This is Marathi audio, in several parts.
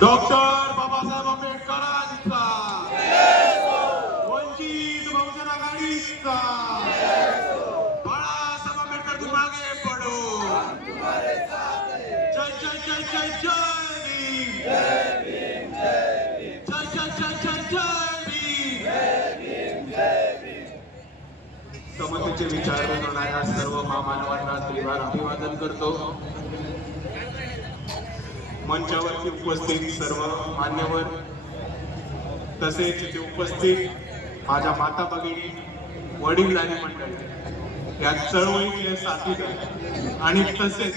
डॉक्टर बाबासाहेब आंबेडकरांचा, वंचित बहुजन आघाडीचा, बाळासाहेब आंबेडकर तू मागे पडो. जय जय जय जय जय भीम, जय जय जय जय जय भीम. समतेचे विचार बनवणाऱ्या सर्व महामानवांना त्रिवार अभिवादन करतो. मंचावरती उपस्थित सर्व मान्यवर, तसेच इथे उपस्थित माझ्या माता भगिनी, वडीलधारी मंडळी, या चळवळीचे साथीदार आणि तसेच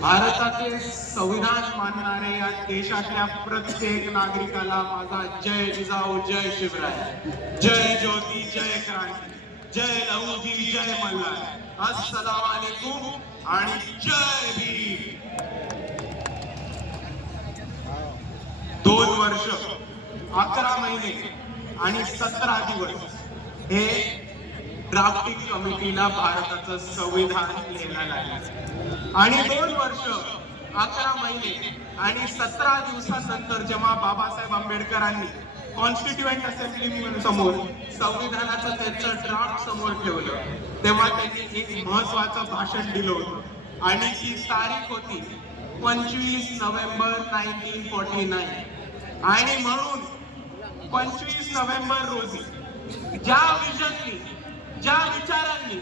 भारताचे संविधान मानणारे या देशातल्या प्रत्येक नागरिकाला माझा जय जिजाऊ, जय शिवराय, जय ज्योती, जय क्रांती, जय लहुजी, जय मल्हार, अस्सलाम वालेकुम आणि जय भीम. 2 वर्ष 11 महिने आणि 17 दिवस हे ड्राफ्टिंग कमिटीला भारताचं संविधान लिहायला लागलं आणि 2 वर्ष 11 महिने आणि 17 दिवसानंतर जेव्हा बाबासाहेब आंबेडकरांनी कॉन्स्टिट्युएंट असेंब्ली समोर संविधानाचं त्यांचं ड्राफ्ट समोर ठेवलं, तेव्हा त्यांनी एक महत्वाचं भाषण दिलं होतं आणि ती तारीख होती 25 नोव्हेंबर 1949. आणि म्हणून 25 नोव्हेंबर रोजी ज्या विजननी, ज्या विचारांनी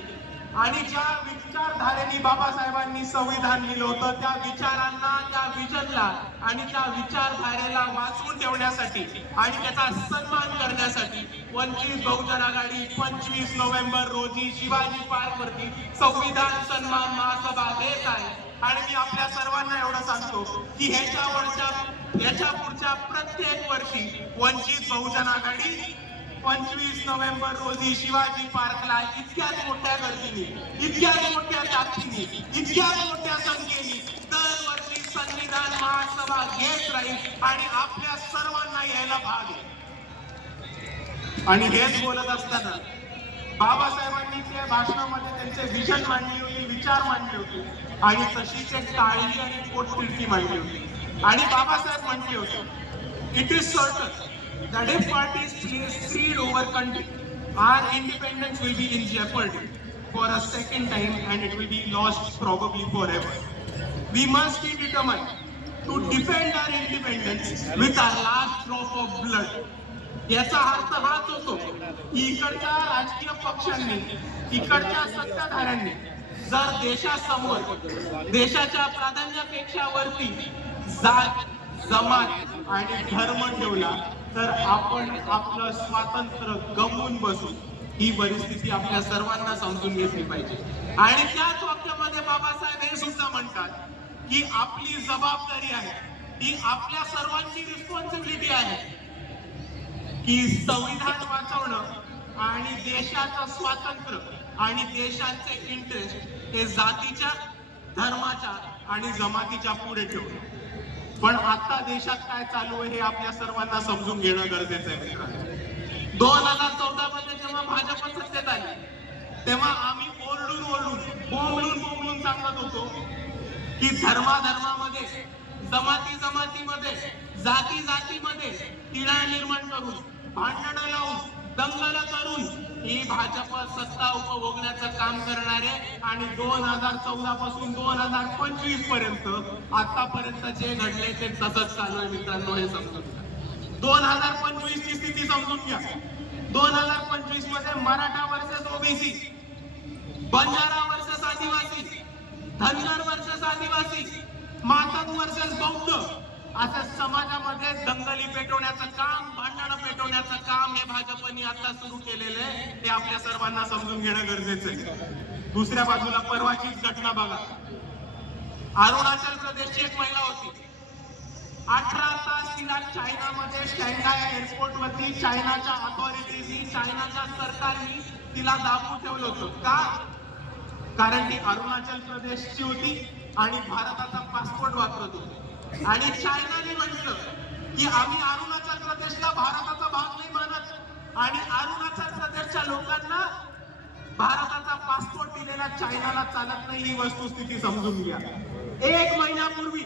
आणि ज्या विचारधारेने बाबासाहेबांनी संविधान लिहिलं होतं, त्या विचारांना, त्या विजनला आणि त्या विचारधारेला वाचवून ठेवण्यासाठी आणि त्याचा सन्मान करण्यासाठी वंचित बहुजन आघाडी 25 नोव्हेंबर रोजी शिवाजी पार्क वरती संविधान सन्मान महासभा देत आहे. आणि मी आपल्या सर्वांना एवढं सांगतो की याच्या पुढच्या प्रत्येक वर्षी वंचित बहुजन आघाडी 25 नोव्हेंबर रोजी शिवाजी पार्कला इतक्याच मोठ्या गर्दीने, इतक्याच मोठ्या ताकदीने, इतक्याच मोठ्या संख्येने दरवर्षी संविधान महासभा घेत राहील आणि आपल्या सर्वांना यायला भाग आहे. आणि हेच बोलत असताना बाबासाहेबांनी त्या भाषणामध्ये त्यांचे विजन मांडली होती, विचार मांडले होते आणि तशीच एक काळजी आणि पोटतिडकी मांडली होती. आणि बाबासाहेब म्हटले होते, it is certain that if parties place creed over country, our independence will be in jeopardy for a second time and it will be lost probably forever. We must be determined to defend our independence with our last drop of blood. याचा अर्थ हाच होतो की इकडच्या राजकीय पक्षांनी, इकडच्या सत्ताधाऱ्यांनी जर देशासमोर देशाच्या प्राधान्यापेक्षा वरती जात, जमात आणि धर्म ठेवला तर आपण आपलं स्वातंत्र्य गमवून बसू. ही परिस्थिती आपल्या सर्वांना समजून घेतली पाहिजे. आणि त्याच वाक्यामध्ये बाबासाहेब हे सुद्धा म्हणतात की आपली जबाबदारी आहे, ही आपल्या सर्वांची रिस्पॉन्सिबिलिटी आहे की संविधान वाचवणं आणि देशाचं स्वातंत्र्य आणि देशाचे इंटरेस्ट हे जातीच्या, धर्माच्या आणि जमातीच्या पुढे ठेवणं. पण आता देशात काय चालू आहे हे आपल्या सर्वांना समजून घेणं गरजेचं आहे मित्रांनो. 2014 मध्ये जेव्हा भाजप सत्तेत आली तेव्हा आम्ही बोंबलून सांगत होतो की धर्मामध्ये, जमातीमध्ये, जातीमध्ये तिढा निर्माण करून, भांडणं लावून, दंगल करून ही भाजप सत्ता उपभोगण्याचं काम करणारे आणि 2014 पासून 2025 पर्यंत आतापर्यंत जे घडले ते तसंच चालू आहे मित्रांनो. हे समजून घ्या. 2025 ची स्थिती समजून घ्या. 2025 मध्ये Maratha versus OBC, Banjara versus आदिवासी, धनगर वर्सेस आदिवासी, मातंग वर्सेस बौद्ध असं समाजामध्ये दंगली पेटवण्याचं काम, भांडणं पेटवण्याचं काम हे भाजपने आता सुरू केलेलं आहे. ते आपल्या सर्वांना समजून घेणं गरजेचं आहे. दुसऱ्या बाजूला परवाचीच घटना बघा. अरुणाचल प्रदेशची एक महिला होती, 18 तास तिला चायनामध्ये शांघाय एअरपोर्ट वरती चायनाच्या अथॉरिटीजनी, चायनाच्या सरकारने तिला दाबून ठेवलं होतं. का? कारण ती अरुणाचल प्रदेशची होती आणि भारताचा पासपोर्ट वापरत होती. आणि चायनाने म्हटलं की आम्ही अरुणाचल प्रदेशला भारताचा भाग नाही मानत आणि अरुणाचल प्रदेशच्या लोकांना भारताचा पासपोर्ट दिलेला असलेला चायनाला चालत नाही, ही वस्तुस्थिती समजून घ्या. 1 महिन्यापूर्वी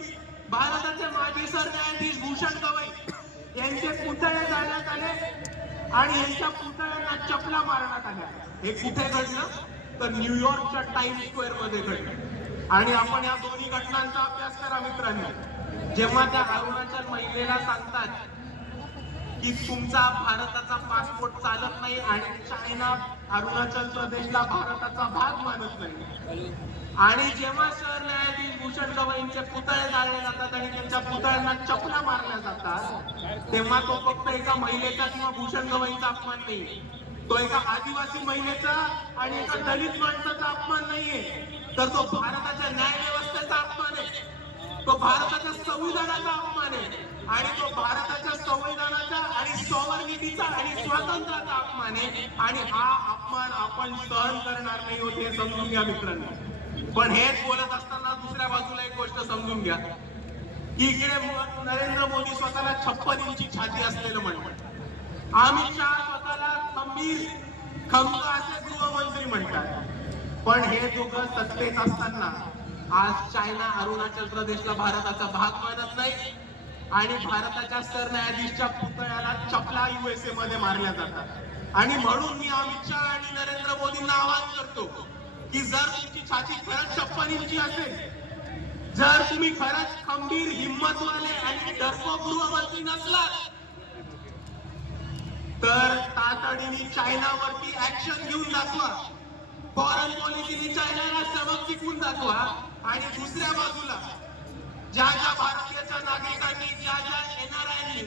भारताचे माजी सरन्यायाधीश भूषण गवई यांचे पुतळे जाळण्यात आले आणि यांच्या पुतळ्यांना चपला मारण्यात आल्या. हे कुठे घडलं? तर न्यूयॉर्कच्या टाइम्स स्क्वेअर मध्ये घडलं. आणि आपण या दोन्ही घटनांचा अभ्यास करा मित्रांनो. जेव्हा त्या अरुणाचल महिलेला सांगतात की तुमचा भारताचा पासपोर्ट चालत नाही आणि चायना अरुणाचल प्रदेशला भारताचा भाग मानत नाही, आणि जेव्हा सरन्यायाधीश भूषण गवईंचे पुतळे जाळले जातात आणि त्यांच्या पुतळ्यांना चपला मारल्या जातात, तेव्हा तो फक्त एका महिलेचा किंवा भूषण गवईंचा अपमान नाही, तो एका आदिवासी महिलेचा आणि एका दलित माणसाचा अपमान नाहीये, तर तो भारताच्या न्याय व्यवस्थेचा अपमान आहे, तो भारताच्या संविधानाचा अपमान आहे आणि तो भारताच्या संविधानाचा आणि सॉव्हर्निटीचा आणि स्वातंत्र्याचा अपमान आहे. आणि हा अपमान आपण सहन करणार नाही होत, हे समजून घ्या मित्रांनो. पण हेच बोलत असताना दुसऱ्या बाजूला एक गोष्ट समजून घ्या की इकडे नरेंद्र मोदी स्वतःला 56 इंची छाती असलेलं म्हणतात, अमित शहा स्वतःला खंबीर खंब असे गृहमंत्री म्हणतात. पण हे दोघं सत्तेत असताना आज चायना अरुणाचल प्रदेशला भारताचा भाग मानत नाही आणि भारताच्या सरन्यायाधीशच्या पुतळ्याला चपला USA मध्ये मारल्या जातात. आणि म्हणून मी अमित शहा आणि नरेंद्र मोदींना आवाहन करतो की जर तुमची छाती खरंच 56 इंची असेल, जर तुम्ही खरंच खंबीर हिम्मतवाले आणि डरपोक गृहमंत्री नसलात, तर तातडीने चायनावरती ऍक्शन घेऊन दाखवा, फॉरेन पॉलिसीने चायनाला सबक शिकवून दाखवा. आणि दुसऱ्या बाजूला ज्या ज्या भारतीय नागरिकांनी, ज्या ज्या NRIंनी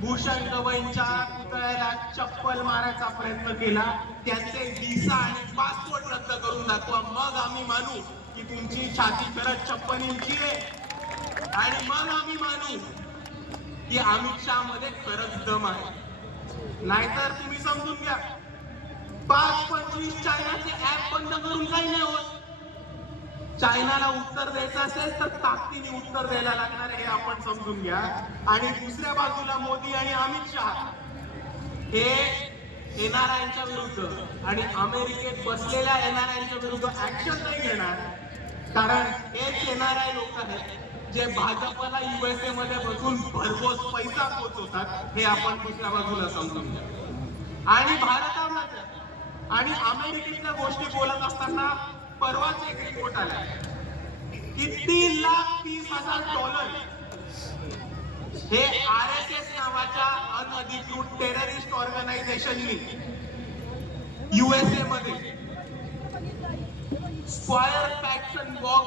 भूषण गवईंच्या पुतळ्याला चप्पल मारायचा प्रयत्न केला, त्यांचे व्हिसा आणि पासपोर्ट रद्द करून दाखवा. मग आम्ही मानू की तुमची छाती खरंच 56 इंची आहे आणि मग आम्ही मानू की अमित शहा मध्ये खरंच दम आहे. नाहीतर तुम्ही समजून घ्या, 5-25 चायनाचे ऍप बंद करून काही नाही होत. चायनाला उत्तर द्यायचं असेल तर ताकदीने उत्तर द्यायला लागणार, हे आपण समजून घ्या. आणि दुसऱ्या बाजूला मोदी आणि अमित शहा हे NRIंच्या विरुद्ध आणि अमेरिकेत बसलेल्या NRIंच्या विरुद्ध ऍक्शन नाही घेणार, कारण हेच NRI लोक आहेत जे भाजपला USA मध्ये बसून भरघोस पैसा पोचवतात, हे आपण दुसऱ्या बाजूला समजून घ्या. आणि भारतामध्ये आणि अमेरिकेतल्या गोष्टी बोलत असताना परवाच एक रिपोर्ट आला की $3,30,000 हे RSS नावाच्या अनधिकृत टेररिस्ट ऑर्गनायझेशननी USA मध्ये स्क्वायर फॅक्शन बॉक्स